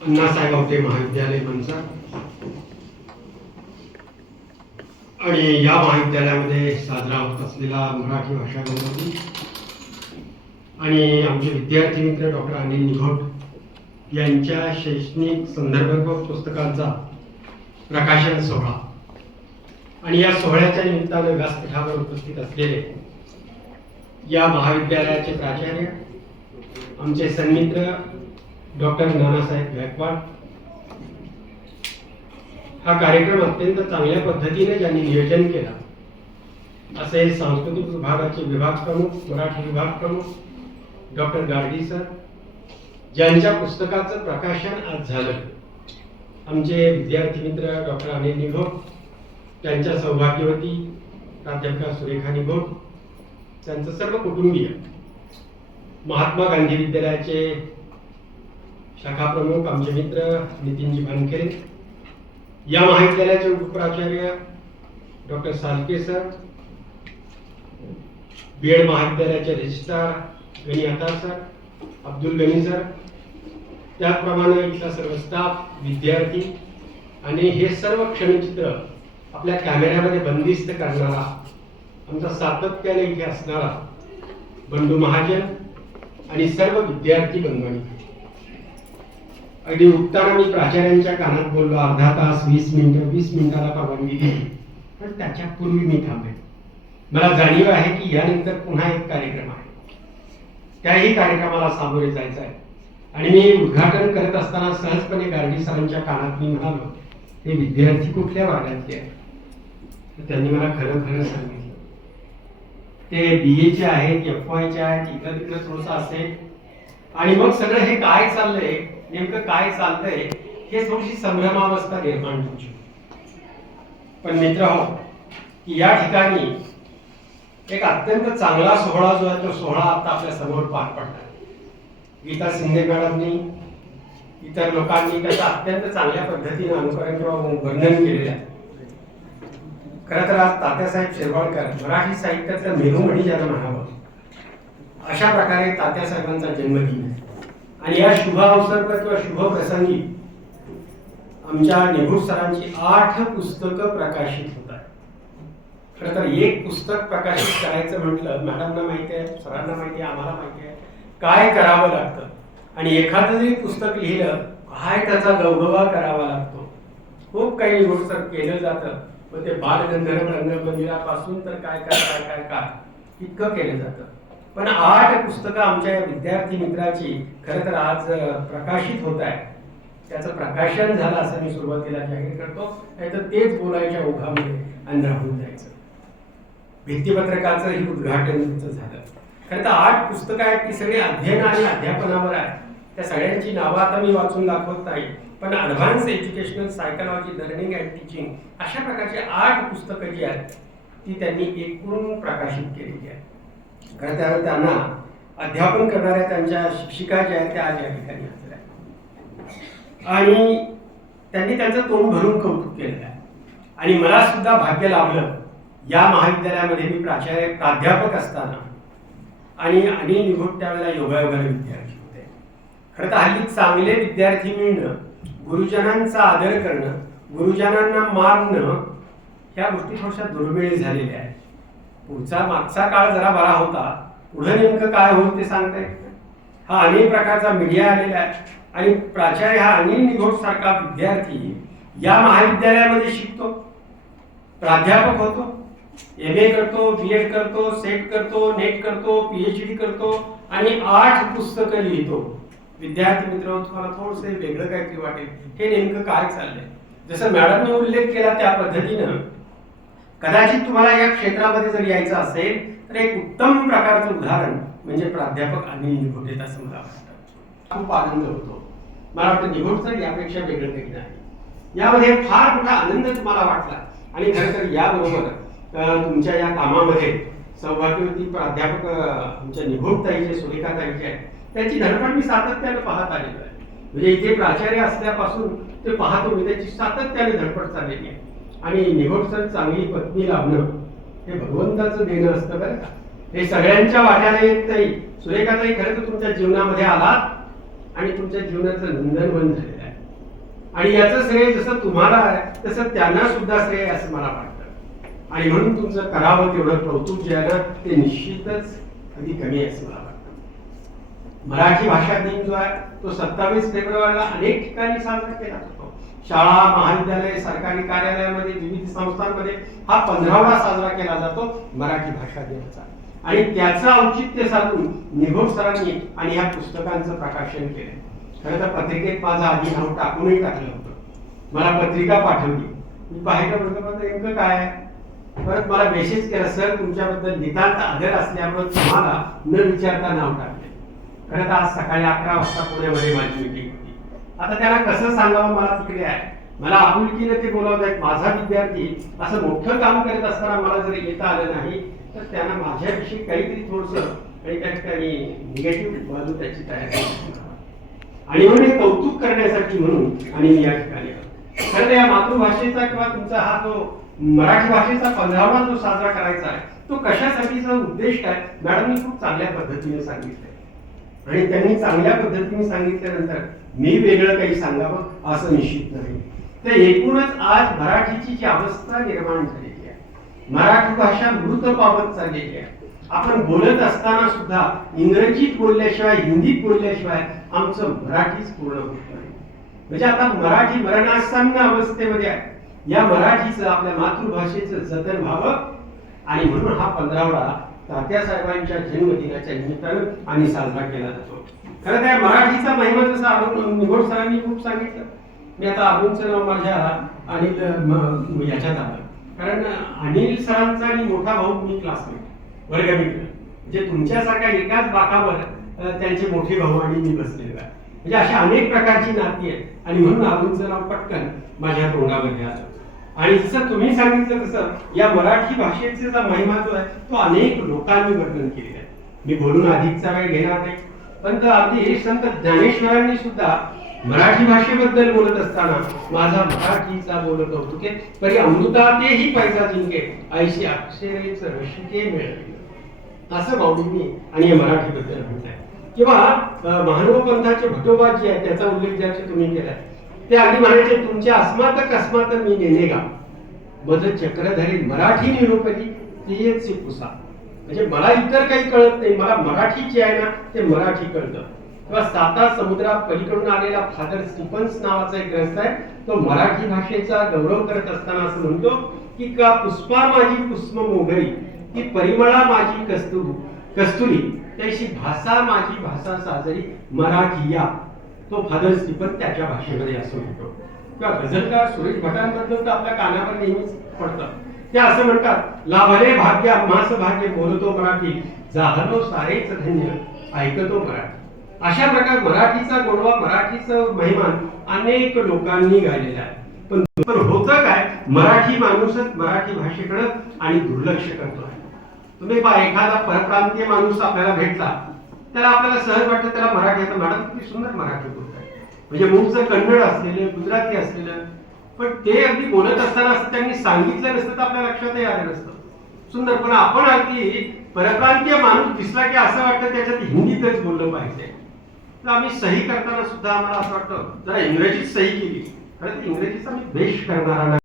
अण्णासाहेब आवटे महाविद्यालय मनसर आणि या महाविद्यालयामध्ये साजरा होत असलेला मराठी भाषा गौरव आणि आमचे विद्यार्थी मित्र डॉक्टर अनिल निघोट यांच्या शैक्षणिक संदर्भ पुस्तकांचा प्रकाशन सोहळा आणि या सोहळ्याच्या निमित्तानं व्यासपीठावर उपस्थित असलेले या महाविद्यालयाचे प्राचार्य आमचे सन्मित्र डॉक्टर नानासाहेब गायकवाड, हा कार्यक्रम अत्यंत चांगल्या पद्धतीने ज्यांनी नियोजन केला असे सांस्कृतिक विभागाचे विभाग प्रमुख, मराठी विभाग प्रमुख डॉक्टर गार्डी सर, ज्यांच्या पुस्तकाचं प्रकाशन आज झालं, आमचे विद्यार्थी मित्र डॉक्टर अनिल निघोट, त्यांच्या सौभाग्यवती प्राध्यापिका सुरेखा निघोट, त्यांचं सर्व कुटुंबीय, महात्मा गांधी विद्यालयाचे शाखा प्रमुख आमचे मित्र नितीनजी भानखेरे, या महाविद्यालयाचे उपप्राचार्य डॉक्टर सालके सर, बीएड महाविद्यालयाचे रजिस्ट्रार गणी अतार सर, अब्दुल गनी सर, त्याचप्रमाणे इथला सर्व स्टाफ, विद्यार्थी आणि हे सर्व क्षणचित्र आपल्या कॅमेऱ्यामध्ये बंदिस्त करणारा आमचा सातत्याने इथे असणारा बंडू महाजन आणि सर्व विद्यार्थी बंधूंनी, अगदी उठताना मी प्राचार्यांच्या कानात बोललो अर्धा तास 20 मिनिटं, 20 मिनिटाला परवानगी दिली, पण त्याच्या पूर्वी मी थांबेन. मला जाणीव आहे की यानंतर पुन्हा एक कार्यक्रम आहे, त्याही कार्यक्रमाला सामोरे जायचं आहे. आणि मी उद्घाटन करत असताना सहजपणे गार्डी सरांच्या कानात मी म्हणालो, हे विद्यार्थी कुठल्या वर्गातले आहेत? तर त्यांनी मला खरं खरं सांगितलं, ते BA चे आहेत, FY चे आहेत, इकडे तिकडे थोडंसं असेल. आणि मग सगळं हे काय चाललंय, नेमकं काय चालतंय, हे थोडीशी संभ्रमावस्था निर्माण होऊ शकते. पण मित्र हो, की या ठिकाणी एक अत्यंत चांगला सोहळा जो आहे तो सोहळा आता आपल्या समोर पार पडला. गीता शिंदे मॅडमनी, इतर लोकांनी त्याचं अत्यंत चांगल्या पद्धतीने अनुकरण किंवा वर्णन केलेलं आहे. खरं तर आज तात्यासाहेब शिरवाडकर मराठी साहित्याचं मेरुमणी ज्याला म्हणावं, अशा प्रकारे तात्यासाहेबांचा जन्मदिन आहे. आणि या शुभ अवसर किंवा शुभ प्रसंगी आमच्या निघोट सरांची 8 पुस्तकं प्रकाशित होत आहेत. खरं तर एक पुस्तक प्रकाशित करायचं म्हटलं, मॅडमना माहिती आहे, सरांना माहिती आहे, आम्हाला माहिती आहे काय करावं लागतं. आणि एखादं जरी पुस्तक लिहिलं काय त्याचा गवगवा करावा लागतो. खूप काही निघोट सर केलं जातं, मग ते बालगंधर्व रंगमंदिरापासून तर काय काय काय काय काय इतकं केलं जातं. पण 8 पुस्तकं आमच्या या विद्यार्थी मित्राची खरं तर आज प्रकाशित होत आहे. त्याचं प्रकाशन झालं असं मी सुरुवातीला जाहीर करतो, नाहीतर तेच बोलायच्या ओघामध्ये आणि राहून जायचं. भित्तीपत्रकाचं ही उद्घाटन झालं. खरं तर 8 पुस्तकं आहेत, ती सगळी अध्ययन आणि अध्यापनावर आहे. त्या सगळ्यांची नावं आता मी वाचून दाखवत नाही, पण advance educational psychology, learning and teaching अशा प्रकारची 8 पुस्तकं जी आहेत ती त्यांनी एकूण प्रकाशित केलेली आहे. कारण त्यावेळी त्यांना अध्यापन करणाऱ्या त्यांच्या शिक्षिका ज्या आहेत त्या आज या ठिकाणी हजर आहेत आणि त्यांनी त्यांचं तोंड भरून कौतुक केलेलं आहे. आणि मला सुद्धा भाग्य लाभलं या महाविद्यालयामध्ये मी प्राध्यापक असताना, आणि अनिल निघोट त्यावेळेला योगायोगाने विद्यार्थी होते. खरं तर हल्ली चांगले विद्यार्थी मिळणं, गुरुजनांचा आदर करणं, गुरुजनांना मानणं, ह्या गोष्टी थोड्याशा दुर्मिळ झालेल्या आहेत. पुढचा मागचा काळ जरा बरा होता, पुढे नेमकं काय होईल ते सांगता येत नाही. हा अनेक प्रकारचा मीडिया आलेला आहे आणि प्राचार्य हा अनिल निघोट सारखा विद्यार्थी या महाविद्यालयामध्ये शिकतो, प्राध्यापक होतो, MA करतो, BEd करतो, सेट करतो, नेट करतो, PhD करतो आणि 8 पुस्तकं लिहितो. विद्यार्थी मित्र, तुम्हाला थोडंसं वेगळं काहीतरी वाटेल, हे नेमकं काय चाललंय. जसं मॅडमने उल्लेख केला त्या पद्धतीनं कदाचित तुम्हाला या क्षेत्रामध्ये जर यायचं असेल तर एक उत्तम प्रकारचं उदाहरण म्हणजे प्राध्यापक अनिल निघोट आहेत असं मला वाटतं. खूप आनंद होतो. मला वाटतं निघोट सर यापेक्षा वेगळं काही नाही. यामध्ये फार मोठा आनंद तुम्हाला वाटला. आणि खरं तर याबरोबर तुमच्या या कामामध्ये सौभाग्यवती प्राध्यापक आमच्या निघोट ताईचे, सुरेखा ताईचे आहेत, त्याची धडपड मी सातत्याने पाहत आलेलो आहे. म्हणजे इथे प्राचार्य असल्यापासून ते पाहतो मी, त्याची सातत्याने धडपड चाललेली आहे. आणि निघोट सर चांगली पत्नी लाभणं हे भगवंताचं देणं असतं बरं का. हे सगळ्यांच्या वाट्याला येत नाही. सुरेखाताई, खरं तर तुमच्या जीवनामध्ये आलात आणि तुमच्या जीवनाचं नंदनवन झालेलं आहे. आणि याचं श्रेय जसं तुम्हाला आहे तसं त्यांना सुद्धा श्रेय असं मला वाटतं. आणि म्हणून तुमचं करावं तेवढं कौतुक जे आहे ना ते निश्चितच अगदी कमी आहे असं मला वाटतं. मराठी भाषा दिन जो आहे तो 27 फेब्रुवारीला अनेक ठिकाणी साजरा केला जातो. शाळा, महाविद्यालय, सरकारी कार्यालयामध्ये, विविध संस्थांमध्ये हा 15वा साजरा केला जातो मराठी भाषा दिनाचा. आणि त्याचं औचित्य साधून निघोड सरांनी आणि ह्या पुस्तकांचं प्रकाशन केलं. खरं तर पत्रिकेत माझं आधी नाव टाकूनही टाकलं होतं. मला पत्रिका पाठवली, मी पाहिलं म्हटलं नेमकं काय आहे. परत मला मेसेज केला, सर तुमच्याबद्दल नितांत आदर असल्यामुळे तुम्हाला न विचारता नाव टाकले. खरं तर आज सकाळी 11 वाजता पुण्यामध्ये माझी मीटिंग होती. आता त्यांना कसं सांगावं, मला तिकडे आहे, मला आपुलकीने ते बोलावत आहेत. माझा विद्यार्थी असं मोठं काम करत असताना मला जर येता आलं नाही तर त्यांना माझ्याविषयी काहीतरी थोडंसं काही त्या ठिकाणी निगेटिव्ह बाजू त्याची तयारी आणि म्हणून हे कौतुक करण्यासाठी म्हणून आणि मी या ठिकाणी खरं या मातृभाषेचा किंवा तुमचा हा जो मराठी भाषेचा 15वा जो साजरा करायचा आहे तो कशासाठीचा उद्देश काय मॅडमनी खूप चांगल्या पद्धतीने सांगितलंय. आणि त्यांनी चांगल्या पद्धतीने सांगितल्यानंतर मी वेगळं काही सांगावं असं निश्चित नाही. तर एकूणच आज मराठीची जी अवस्था निर्माण झालेली आहे, मराठी भाषा मृत पावत चाललेली आहे. आपण बोलत असताना सुद्धा इंग्रजीत बोलल्याशिवाय, हिंदीत बोलल्याशिवाय आमचं मराठीच पूर्ण होत नाही. म्हणजे आता मराठी मरणासन्न अवस्थेमध्ये आहे. या मराठीचं, आपल्या मातृभाषेचं जतन व्हावं आणि म्हणून हा 15वा तात्यासाहेबांच्या जन्मदिनाच्या निमित्तानं आणि साजरा केला जातो. खरं त्या मराठीचा महिमा जसा अरुण निघोड सरांनी खूप सांगितलं. मी आता अरुणचं नाव माझ्या अनिल याच्यात आलं, कारण अनिल सरांचा आणि मोठा भाऊ मी क्लासमेट, वर्गमित्र. म्हणजे तुमच्यासारख्या एकाच बाकावर त्यांचे मोठे भाऊ आणि मी बसलेलो आहे. म्हणजे अशा अनेक प्रकारची नाती आहेत आणि म्हणून अरुणचं नाव पटकन माझ्या तोंडामध्ये आलं. आणि जसं तुम्ही सांगितलं तसं या मराठी भाषेचा जो महिमा जो आहे तो अनेक लोकांनी वर्णन केलेला आहे. मी बोलून अधिकचा वेळ घेणार नाही, पण अगदी संत ज्ञानेश्वरांनी सुद्धा मराठी भाषेबद्दल बोलत असताना माझा मराठीचा बोलत होतो की परी अमृतातेही पैसा जिंके ऐशी अक्षरेच रशिके मिळते, असं माऊलींनी आणि मराठीबद्दल म्हणताय. किंवा महानुभाव पंथाचे भटोबा जे आहे त्याचा उल्लेख ज्याचे तुम्ही केलाय ते अगदी म्हणायचे, तुमच्या अस्मात कस्मात मी नेनेगा मज चक्रधरी मराठी निरूपली तेच पुसा. म्हणजे मला इतर काही कळत नाही, मला मराठी जे आहे ना ते मराठी कळतं. किंवा 7 समुद्रा पलीकडून आलेला फादर स्टीफन्स नावाचा एक ग्रंथ आहे, तो मराठी भाषेचा गौरव करत असताना असं म्हणतो की का पुष्पा माझी पुष्प मोगरी, ती परिमळा माझी कस्तुरी, त्याची भाषा माझी भाषा साजरी मराठी या. तो फादर स्टीफन त्याच्या भाषेमध्ये असं म्हणतो. किंवा गझलकार सुरेश भटांबद्दल तर आपल्या कानावर नेहमीच पडतं. ते असं म्हणतात, लाभले भाग्य आम्हास भाग्य बोलतो मराठी, जाहलो सारेच धन्य ऐकतो मराठी. अशा प्रकारे मराठीचा गोडवा, मराठीचं महिमान अनेक लोकांनी गायलेला आहे. पण होतं काय, मराठी माणूसच मराठी भाषेकडे आणि दुर्लक्ष करतो आहे. तुम्ही पहा, एखादा परप्रांतीय माणूस आपल्याला भेटला त्याला आपल्याला सहज वाटतं त्याला मराठी येतं, मॅडम किती सुंदर मराठी बोलताय. म्हणजे मूळचं कन्नड असलेलं, गुजराती असलेलं, पण ते अगदी बोलत असताना असं त्यांनी सांगितलं नसतं तर आपल्या लक्षातही आलं नसतं. सुंदर. पण आपण अगदी परप्रांतीय माणूस दिसला की असं वाटतं त्याच्यात हिंदीतच बोललं पाहिजे. तर आम्ही सही करताना सुद्धा आम्हाला असं वाटतं जरा इंग्रजीत सही केली. खरं तर इंग्रजीचा मी द्वेष करणारा